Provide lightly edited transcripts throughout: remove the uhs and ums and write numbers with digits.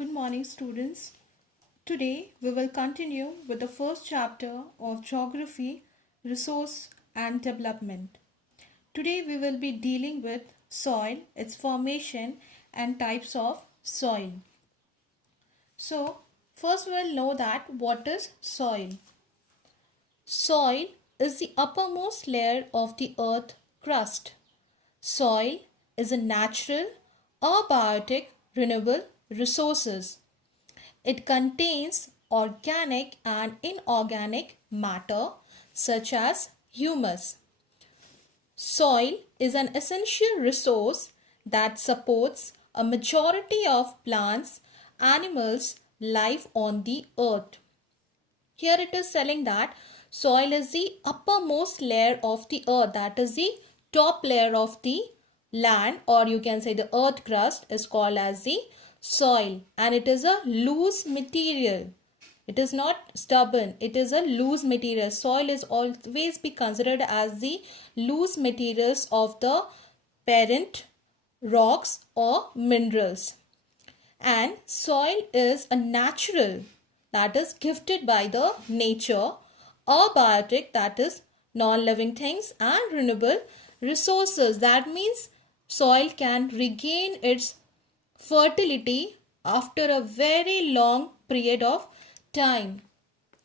Good morning, students. Today we will continue with the first chapter of Geography, Resource and Development. Today we will be dealing with soil, its formation and types of soil. So, first we will know that what is soil. Soil is the uppermost layer of the earth crust. Soil is a natural, abiotic, renewable resources. It contains organic and inorganic matter such as humus. Soil is an essential resource that supports a majority of plants, animals, life on the earth. Here it is telling that soil is the uppermost layer of the earth, that is the top layer of the land, or you can say the earth crust is called as the soil, and it is a loose material. It is not stubborn, it is a loose material. Soil is always be considered as the loose materials of the parent rocks or minerals. And soil is a natural, that is gifted by the nature, abiotic, that is non-living things, and renewable resources. That means soil can regain its fertility after a very long period of time.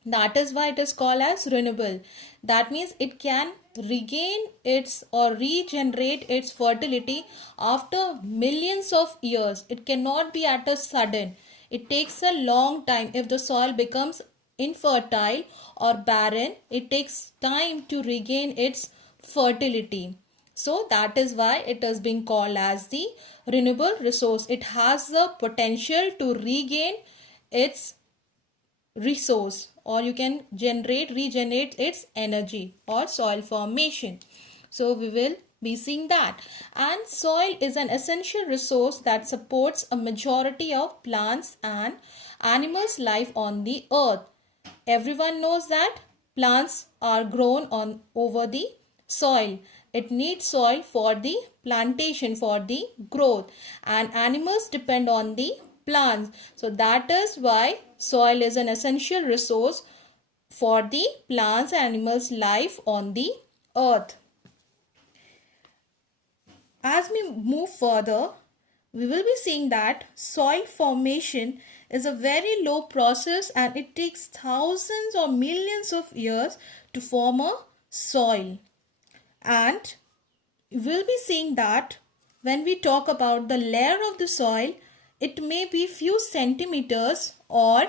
That is why it is called as renewable. That means it can regain its or regenerate its fertility after millions of years. It cannot be at a sudden. It takes a long time. If the soil becomes infertile or barren, it takes time to regain its fertility. So that is why it is being called as the renewable resource. It has the potential to regain its resource, or you can regenerate its energy or soil formation. So we will be seeing that. And soil is an essential resource that supports a majority of plants and animals life on the earth. Everyone knows that plants are grown on over the soil. It needs soil for the plantation, for the growth, and animals depend on the plants. So that is why soil is an essential resource for the plants and animals life on the earth. As we move further, we will be seeing that soil formation is a very low process, and it takes thousands or millions of years to form a soil. And we'll be seeing that when we talk about the layer of the soil, it may be few centimeters or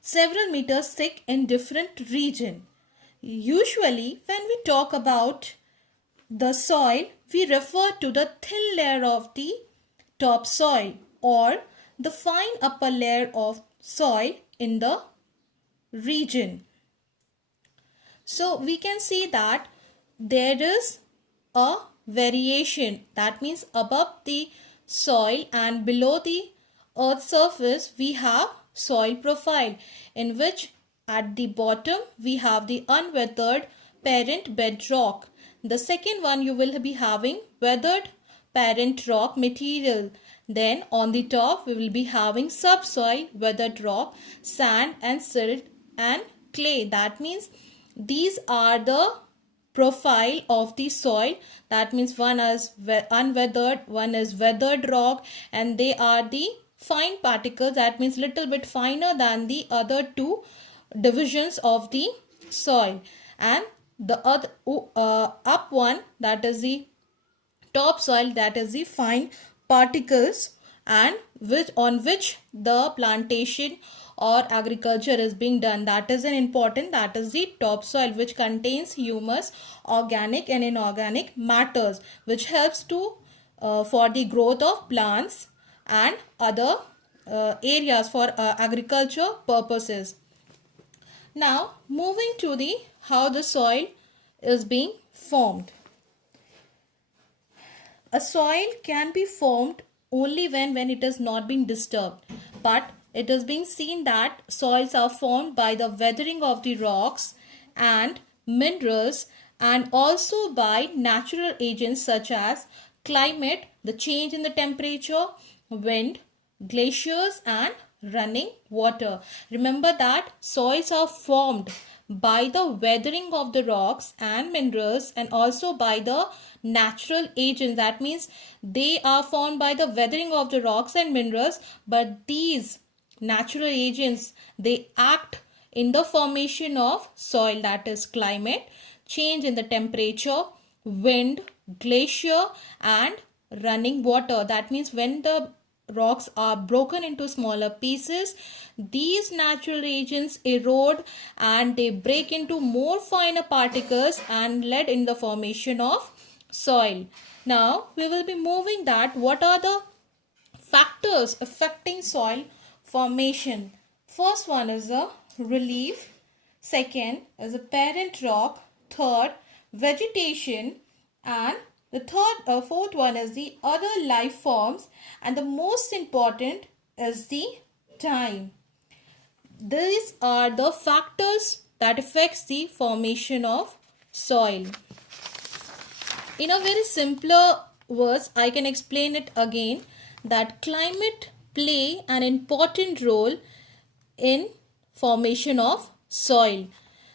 several meters thick in different region. Usually when we talk about the soil, we refer to the thin layer of the topsoil or the fine upper layer of soil in the region. So we can see that there is a variation. That means above the soil and below the earth surface we have soil profile, in which at the bottom we have the unweathered parent bedrock. The second one you will be having weathered parent rock material. Then on the top we will be having subsoil, weathered rock, sand and silt and clay. That means these are the profile of the soil. That means one is unweathered, one is weathered rock, and they are the fine particles. That means little bit finer than the other two divisions of the soil. And the other up one, that is the topsoil, that is the fine particles, and on which the plantation or agriculture is being done. That is an important, that is the topsoil, which contains humus, organic and inorganic matters, which helps to for the growth of plants and other areas for agriculture purposes. Now moving to the how the soil is being formed. A soil can be formed only when it is not being disturbed, but it is being seen that soils are formed by the weathering of the rocks and minerals, and also by natural agents such as climate, the change in the temperature, wind, glaciers and running water. Remember that soils are formed by the weathering of the rocks and minerals, and also by the natural agents. That means they are formed by the weathering of the rocks and minerals, but these natural agents, they act in the formation of soil, that is climate, change in the temperature, wind, glacier and running water. That means when the rocks are broken into smaller pieces, these natural agents erode and they break into more finer particles and lead in the formation of soil. Now we will be moving that what are the factors affecting soil formation. First one is a relief, second is a parent rock, third vegetation, and the fourth one is the other life forms, and the most important is the time. These are the factors that affects the formation of soil. In a very simpler words, I can explain it again, that climate play an important role in formation of soil.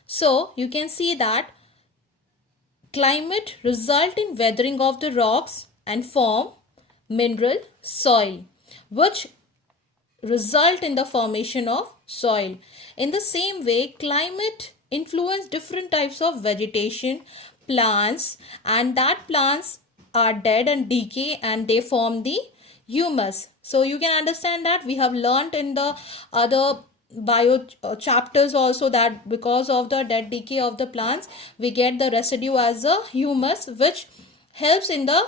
So you can see that climate result in weathering of the rocks and form mineral soil, which result in the formation of soil. In the same way, climate influence different types of vegetation, plants, and that plants are dead and decay and they form the humus. So you can understand that we have learnt in the other bio chapters also that because of the dead decay of the plants, we get the residue as a humus, which helps in the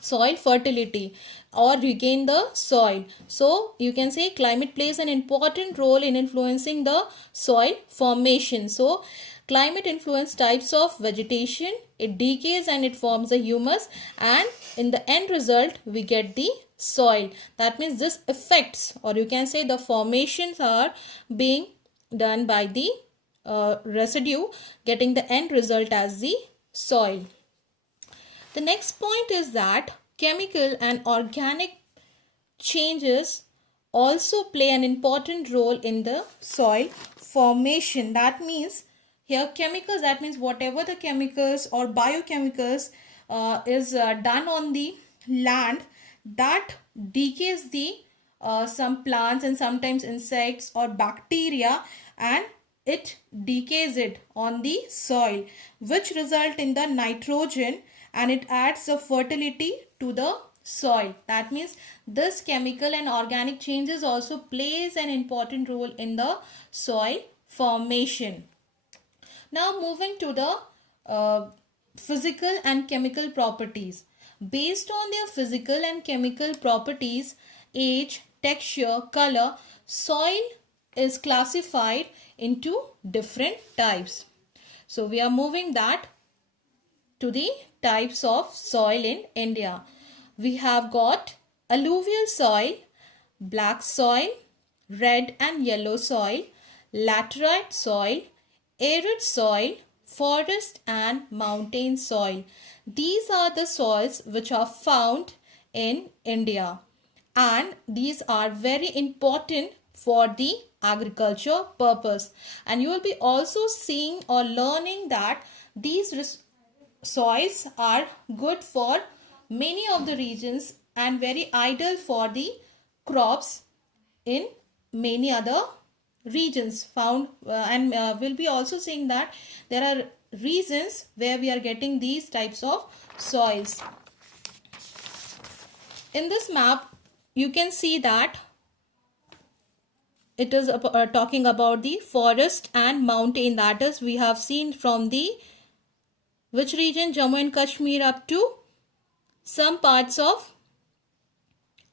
soil fertility or regain the soil. So you can say climate plays an important role in influencing the soil formation. So climate influence types of vegetation, it decays and it forms the humus, and in the end result we get the soil. That means this affects, or you can say the formations are being done by the residue getting the end result as the soil. The next point is that chemical and organic changes also play an important role in the soil formation. That means here chemicals, that means whatever the chemicals or biochemicals is done on the land, that decays the some plants and sometimes insects or bacteria, and it decays it on the soil, which result in the nitrogen, and it adds the fertility to the soil. That means this chemical and organic changes also plays an important role in the soil formation. Now moving to the physical and chemical properties. Based on their physical and chemical properties, age, texture, color, soil is classified into different types. So we are moving that to the types of soil in India. We have got alluvial soil, black soil, red and yellow soil, laterite soil, arid soil, forest and mountain soil. These are the soils which are found in India, and these are very important for the agriculture purpose. And you will be also seeing or learning that these soils are good for many of the regions and very ideal for the crops in many other regions found, and we'll be also seeing that there are reasons where we are getting these types of soils. In this map you can see that it is talking about the forest and mountain. That is, we have seen from the which region, Jammu and Kashmir up to some parts of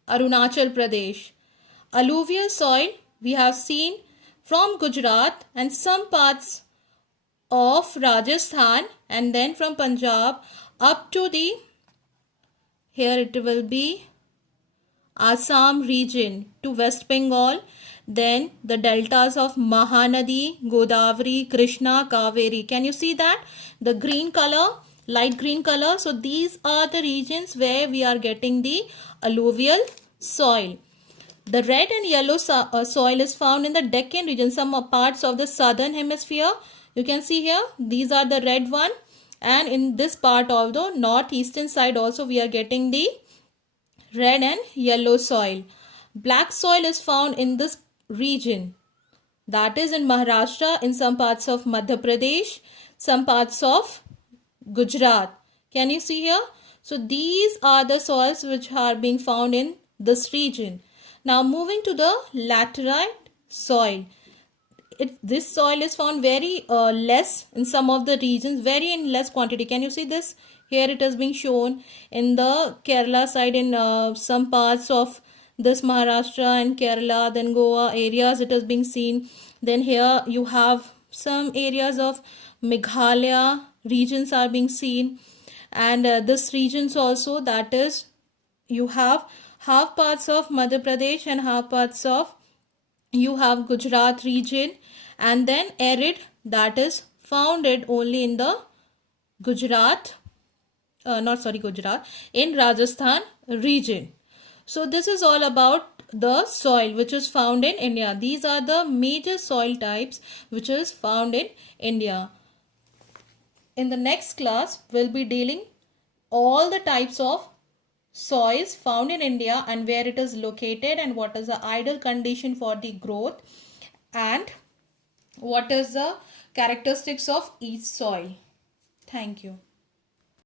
Arunachal Pradesh. Alluvial soil we have seen from Gujarat and some parts of Rajasthan, and then from Punjab up to the, here it will be Assam region to West Bengal, then the deltas of Mahanadi, Godavari, Krishna, Kaveri. Can you see that? The green color, light green color. So these are the regions where we are getting the alluvial soil. The red and yellow soil is found in the Deccan region, some parts of the southern hemisphere. You can see here, these are the red one, and in this part of the northeastern side also we are getting the red and yellow soil. Black soil is found in this region, that is in Maharashtra, in some parts of Madhya Pradesh, some parts of Gujarat. Can you see here? So these are the soils which are being found in this region. Now moving to the laterite soil. This soil is found very less in some of the regions, very in less quantity. Can you see this? Here it has been shown in the Kerala side, in some parts of this Maharashtra and Kerala, then Goa areas it has been seen. Then here you have some areas of Meghalaya regions are being seen, and this regions also, that is, you have half parts of Madhya Pradesh and half parts of, you have Gujarat region, and then arid, that is founded only in the Gujarat, Gujarat, in Rajasthan region. So this is all about the soil which is found in India. These are the major soil types which is found in India. In the next class, we'll be dealing all the types of soils found in India and where it is located, and what is the ideal condition for the growth, and what is the characteristics of each soil. Thank you.